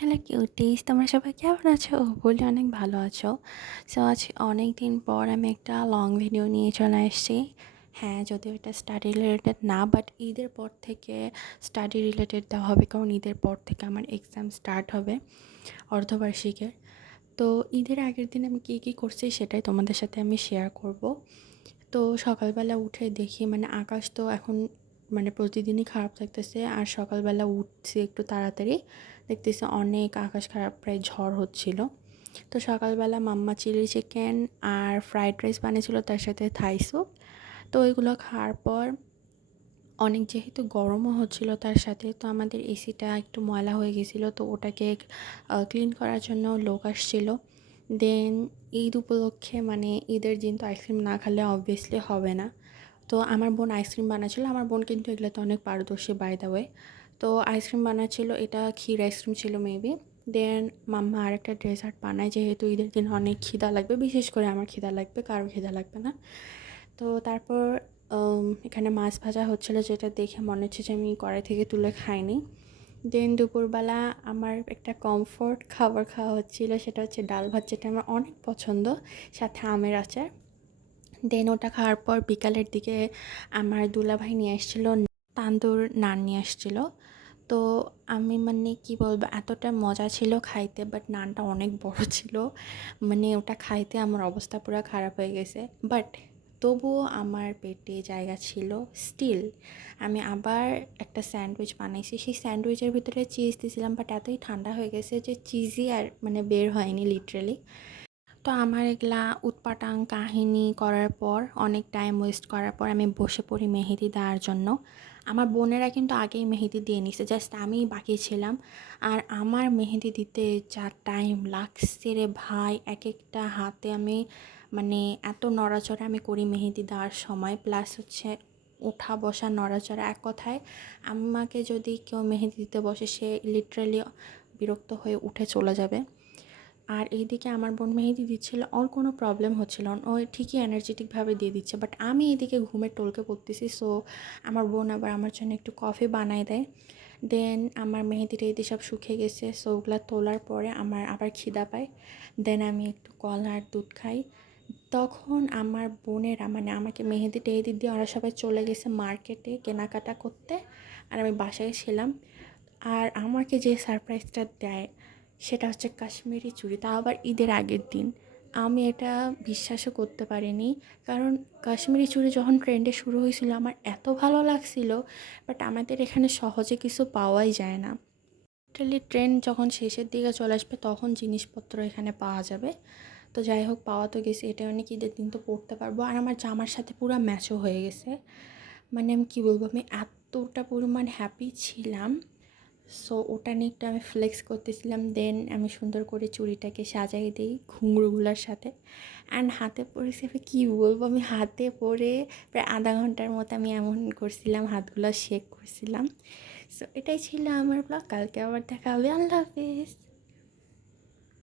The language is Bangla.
হ্যালো কিউটিস, তোমরা সবাই কেমন আছো? বলি অনেক ভালো আছো। সো আজ অনেক দিন পর আমি একটা লং ভিডিও নিয়ে চলে এসেছি। হ্যাঁ, যদিও এটা স্টাডি রিলেটেড না, বাট ঈদের পর থেকে স্টাডি রিলেটেড দেওয়া হবে, কারণ ঈদের পর থেকে আমার এক্সাম স্টার্ট হবে অর্ধবার্ষিকের। তো ঈদের আগের দিন আমি কী কী করছি সেটাই তোমাদের সাথে আমি শেয়ার করব। তো সকালবেলা উঠে দেখি আকাশ তো এখন প্রতিদিনই খারাপ থাকতেছে, আর সকালবেলা উঠছি একটু তাড়াতাড়ি, দেখতেছি অনেক আকাশ খারাপ, প্রায় ঝড় হচ্ছিল। তো সকালবেলা মাম্মা চিলি চিকেন আর ফ্রাইড রাইস বানিয়েছিল, তার সাথে থাই স্যুপ। তো ওইগুলো খাওয়ার পর অনেক যেহেতু গরমও হচ্ছিল, তার সাথে তো আমাদের এসিটা একটু ময়লা হয়ে গেছিলো, তো ওটাকে ক্লিন করার জন্য লোক আসছিল। দেন ঈদ উপলক্ষে ঈদের দিন তো আইসক্রিম না খেলে অবভিয়াসলি হবে না। তো আমার বোন আইসক্রিম বানাচ্ছিল, আমার বোন কিন্তু এগুলোতে অনেক পারদর্শী বাই দ্য ওয়ে। তো আইসক্রিম বানাচ্ছিল, এটা ক্ষীর আইসক্রিম ছিল মেবি। দেন মাম্মা আর একটা ডেজার্ট বানায়, যেহেতু ঈদের দিন অনেক খিদা লাগবে, বিশেষ করে আমার খিদা লাগবে, কারো খিদা লাগবে না। তো তারপর এখানে মাছ ভাজা হচ্ছিলো, যেটা দেখে মনে হচ্ছে যে আমি কড়াই থেকে তুলে খাইনি। দেন দুপুরবেলা আমার একটা কমফোর্ট খাবার খাওয়া হচ্ছিলো, সেটা হচ্ছে ডাল ভাত, যেটা আমার অনেক পছন্দ, সাথে আমের আচার। দেন ওটা খাওয়ার পর বিকালের দিকে আমার দুলাভাই নিয়ে এসেছিলো তান্দুর নান নিয়ে এসেছিলো। তো আমি কি বলবো, এতটা মজা ছিল খাইতে, বাট নানটা অনেক বড় ছিল, ওটা খাইতে আমার অবস্থা পুরো খারাপ হয়ে গেছে। বাট তবুও আমার পেটে জায়গা ছিল স্টিল। আমি আবার একটা স্যান্ডউইচ বানাইছি, সেই স্যান্ডউইচের ভিতরে চিজ দিয়েছিলাম, বাট এতই ঠান্ডা হয়ে গেছে যে চিজই আর বের হয়নি লিটারেলি। তো আমার এগুলা উৎপাটাং কাহিনী করার পর, অনেক টাইম ওয়েস্ট করার পর আমি বসে পড়ি মেহেদি দেওয়ার জন্য। আমার বোনেরা কিন্তু আগেই মেহেদি দিয়ে নিছে, জাস্ট আমিই বাকি ছিলাম। আর আমার মেহেদি দিতে যা টাইম লাগছে রে ভাই, এক একটা হাতে আমি এত নড়াচড়া আমি করি মেহেদি দেওয়ার সময়, প্লাস হচ্ছে ওঠা বসা নড়াচড়া, এক কথায় আমাকে যদি কেউ মেহেদি দিতে বসে, সে লিটারালি বিরক্ত হয়ে উঠে চলে যাবে। আর এইদিকে আমার বোন মেহেদি দিচ্ছিল, ওর কোনো প্রবলেম হচ্ছিল না, ও ঠিকই এনার্জেটিকভাবে দিয়ে দিচ্ছে, বাট আমি এইদিকে ঘুমের টলকে পড়তেছি। সো আমার বোন আবার আমার জন্য একটু কফি বানায় দেয়। দেন আমার মেহেদি টেহেদি সব শুকিয়ে গেছে, সো ওগুলো তোলার পরে আমার আবার খিদা পায়। দেন আমি একটু কলা আর দুধ খাই। তখন আমার বোনেরা আমাকে মেহেদি টেহেদি দিয়ে ওরা সবাই চলে গেছে মার্কেটে কেনাকাটা করতে, আর আমি বাসায় ছিলাম। আর আমাকে যে সারপ্রাইজটা দেয় সেটা হচ্ছে কাশ্মীরি চুড়ি, তাও আবার ঈদের আগের দিন। আমি এটা বিশ্বাসও করতে পারিনি, কারণ কাশ্মীরি চুড়ি যখন ট্রেন্ডে শুরু হয়েছিল আমার এত ভালো লাগছিল, বাট আমাদের এখানে সহজে কিছু পাওয়াই যায় না। লিটারালি ট্রেন্ড যখন শেষের দিকে চলে আসবে তখন জিনিসপত্র এখানে পাওয়া যাবে। তো যাই হোক, পাওয়া তো গেছে, এটা অনেক ঈদের দিন তো পরতে পারবো। আর আমার জামার সাথে পুরো ম্যাচও হয়ে গেছে, আমি কী বলবো, আমি এতটা পরিমাণ হ্যাপি ছিলাম। সো ওটা নিয়ে একটু আমি ফ্লেক্স করতেছিলাম। দেন আমি সুন্দর করে চুড়িটাকে সাজাই দিই ঘুঙরুগুলোর সাথে, অ্যান্ড হাতে পরেছি। আমি কী বলবো, আমি হাতে পরে প্রায় আধা ঘন্টার মতো আমি এমন করছিলাম, হাতগুলো শেক করছিলাম। সো এটাই ছিল আমার ব্লগ। কালকে আবার দেখা হবে। আল্লাহ হাফিজ।